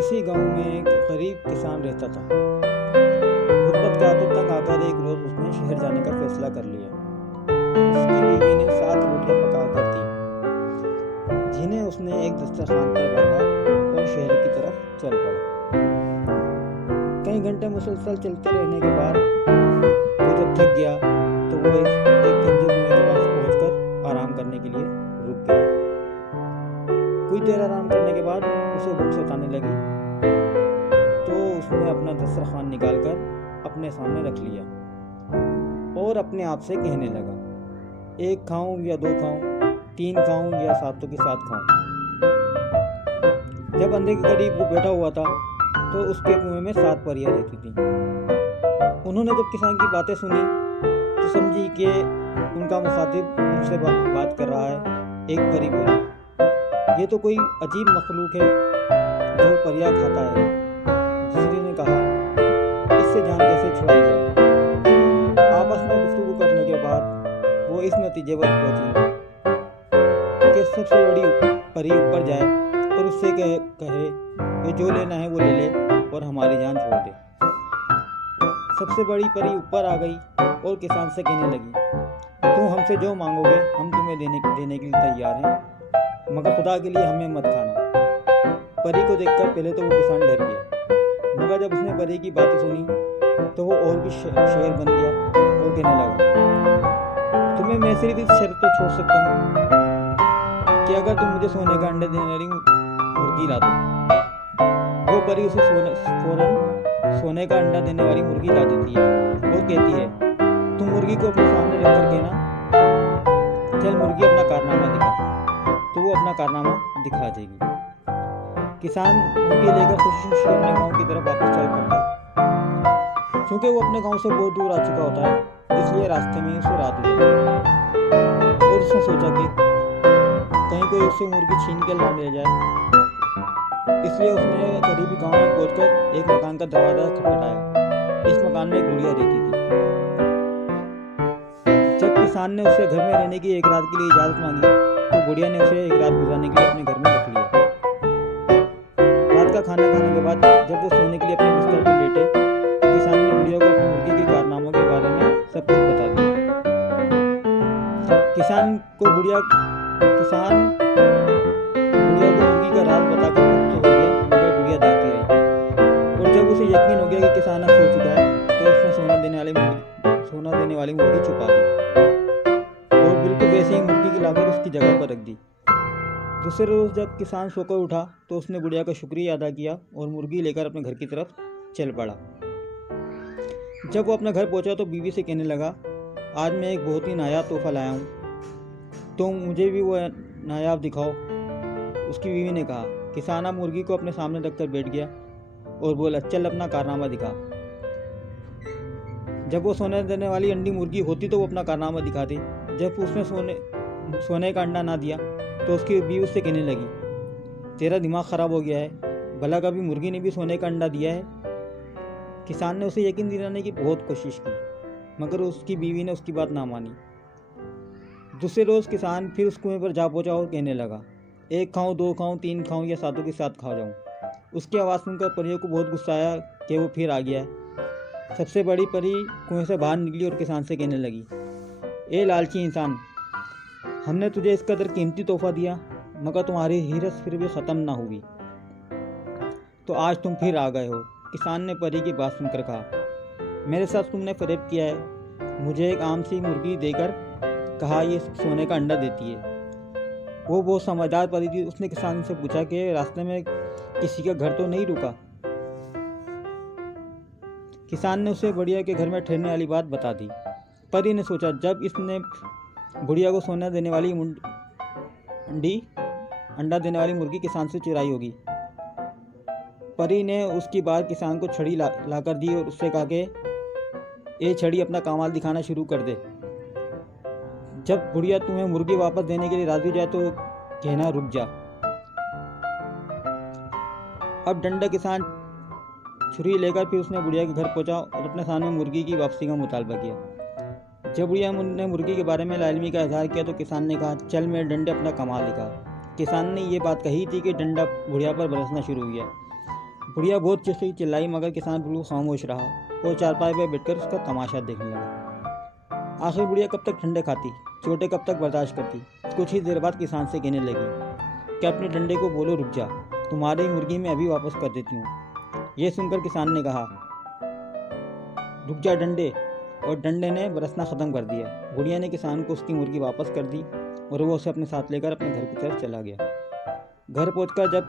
किसी गांव में एक गरीब किसान रहता था। गुर्बत के आदत तक आकर एक रोज उसने शहर जाने का फैसला कर लिया। उसकी बीवी ने 7 रोटियां पकाकर दी, जिन्हें उसने एक दस्तरखान पर बांधा और शहर की तरफ चल पड़ा। कई घंटे मुसलसल चलते रहने के बाद वो जब थक गया तो वो एक गंजे कुएं के पास पहुंचकर आराम करने के लिए रुक गया। कुछ देर आराम करने के बाद उसे भूख सताने लगी, तो उसने अपना दस्तरखान निकालकर अपने सामने रख लिया और अपने आप से कहने लगा, 1 खाऊं या 2 खाऊं, 3 खाऊं या 7 के 7 खाऊं। जब अंधे के करीब वो बैठा हुआ था तो उसके कुएं में 7 परियां रहती थी। उन्होंने जब किसान की बातें सुनी तो समझी कि उनका मुखातिब उनसे बात कर रहा है। एक परी बोली, ये तो कोई अजीब मखलूक है जो परियां खाता है। दूसरे ने कहा, इससे जान कैसे छुड़ाई जाए। आपस में गुफ्तगू करने के बाद वो इस नतीजे पर पहुंची कि सबसे बड़ी परी ऊपर जाए और उससे कहे कि जो लेना है वो ले ले और हमारी जान छोड़ दे। सबसे बड़ी परी ऊपर आ गई और किसान से कहने लगी, तुम हमसे जो मांगोगे हम तुम्हें देने के लिए तैयार हैं, मगर खुदा के लिए हमें मत खाना। परी को देखकर पहले तो वो किसान डर गया, मगर जब उसने परी की बातें सुनी तो वो और भी शेर बन गया और कहने लगा, तुम्हें मैं सिर्फ इस शर्त पर छोड़ सकता हूँ कि अगर तुम मुझे सोने का अंडा देने वाली मुर्गी ला दो। वो परी उसे फौरन सोने का अंडा देने वाली मुर्गी ला देती है और कहती है, तुम मुर्गी को अपने सामने रख कर कहना, चल मुर्गी अपना कारनामा दिखा। तो वो अपना कारनामा दिखा देगी। किसान मुर्गी लेकर खुशी खुशी अपने गांव की तरफ वापस चल पड़ता है। क्योंकि वो अपने गांव से बहुत दूर आ चुका होता है, इसलिए रास्ते में उसे रात हो जाती है और उसने सोचा कि कहीं कोई उससे मुर्गी छीन कर ना ले जाए। इसलिए उसने करीबी गांव में पहुंचकर एक मकान का दरवाजा खटखटाया। इस मकान में एक बुढ़िया रहती थी। जब किसान ने उससे घर में रहने की एक रात के लिए इजाजत मांगी तो बुढ़िया ने उसे एक रात गुजारने के लिए अपने घर में रख लिया। रात का खाना खाने के बाद जब वो सोने के लिए अपने बिस्तर पर लेटे तो किसान ने बुढ़िया को अपनी मुर्गी के कारनामों के बारे में सब कुछ बता दिया। किसान को बुढ़िया को मुर्गी का राज बताकर मुक्त हो गया, मगर बुढ़िया जागती रही। और जब उसे यकीन हो गया कि किसान अब सो चुका है तो उसने सोना देने वाली मुर्गी छुपा दी और बिल्कुल वैसे ही मुर्गी की लाकर उसकी जगह पर रख दी। दूसरे रोज जब किसान सोकर उठा तो उसने बुढ़िया का शुक्रिया अदा किया और मुर्गी लेकर अपने घर की तरफ चल पड़ा। जब वो अपने घर पहुंचा तो बीवी से कहने लगा, आज मैं एक बहुत ही नायाब तोहफा लाया हूँ, तो मुझे भी वो नायाब दिखाओ। उसकी बीवी ने कहा। किसान अब मुर्गी को अपने सामने रखकर बैठ गया और बोला, चल अपना कारनामा दिखा। जब वो सोने देने वाली अंडी मुर्गी होती तो वो अपना कारनामा दिखाती। जब उसने सोने का अंडा ना दिया तो उसकी बीवी उससे कहने लगी, तेरा दिमाग खराब हो गया है, भला कभी मुर्गी ने भी सोने का अंडा दिया है। किसान ने उसे यकीन दिलाने की बहुत कोशिश की, मगर उसकी बीवी ने उसकी बात ना मानी। दूसरे रोज किसान फिर उस कुएं पर जा पहुंचा और कहने लगा, 1 खाऊं, 2 खाऊं, 3 खाऊं या 7 के 7 खा जाऊं। उसकी आवाज़ सुनकर परियों को बहुत गुस्सा आया कि वो फिर आ गया। सबसे बड़ी परी कुएं से बाहर निकली और किसान से कहने लगी, ए लालची इंसान, हमने तुझे इस कदर कीमती तोहफा दिया, मगर तुम्हारी हिरस फिर भी ख़त्म ना हुई, तो आज तुम फिर आ गए हो। किसान ने परी की बात सुनकर कहा, मेरे साथ तुमने फरेब किया है। मुझे एक आम सी मुर्गी देकर कहा ये सोने का अंडा देती है। वो बहुत समझदार परी थी। उसने किसान से पूछा कि रास्ते में किसी का घर तो नहीं रुका। किसान ने उसे बुढ़िया के घर में ठहरने वाली बात बता दी। परी ने सोचा, जब इसने बुढ़िया को सोना देने वाली अंडा देने वाली मुर्गी किसान से चुराई होगी। परी ने उसकी बात किसान को छड़ी ला कर दी और उससे कहा कि ये छड़ी अपना कमाल दिखाना शुरू कर दे। जब बुढ़िया तुम्हें मुर्गी वापस देने के लिए राजी हो जाए तो कहना, रुक जा। अब डंडा किसान छुरी लेकर फिर उसने बुढ़िया के घर पहुंचा और अपने सामने मुर्गी की वापसी का मुतालबा किया। जब बुढ़िया ने मुर्गी के बारे में लालमी का इजहार किया तो किसान ने कहा, चल मेरे डंडे अपना कमाल दिखा। किसान ने ये बात कही थी कि डंडा बुढ़िया पर बरसना शुरू हो गया। बुढ़िया बहुत चीखी चिल्लाई मगर किसान बिल्कुल खामोश रहा। वो चारपाई पर बैठकर उसका तमाशा देखने लगा। आखिर बुढ़िया कब तक ठंडे खाती, चोटें कब तक बर्दाश्त करती। कुछ ही देर बाद किसान से कहने लगी कि अपने डंडे को बोलो रुक जा, तुम्हारी मुर्गी मैं अभी वापस कर देती हूँ। ये सुनकर किसान ने कहा रुक जा डंडे, और डंडे ने बरसना ख़त्म कर दिया। बुढ़िया ने किसान को उसकी मुर्गी वापस कर दी और वो उसे अपने साथ लेकर अपने घर की तरफ चला गया। घर पहुंचकर जब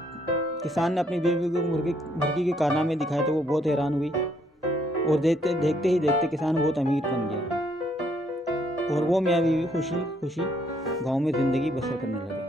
किसान ने अपनी बीवी को मुर्गी के कारनामे दिखाए तो वो बहुत हैरान हुई और देखते ही देखते किसान बहुत अमीर बन गया और वो मियाँ बीवी खुशी खुशी गाँव में ज़िंदगी बसर करने लगे।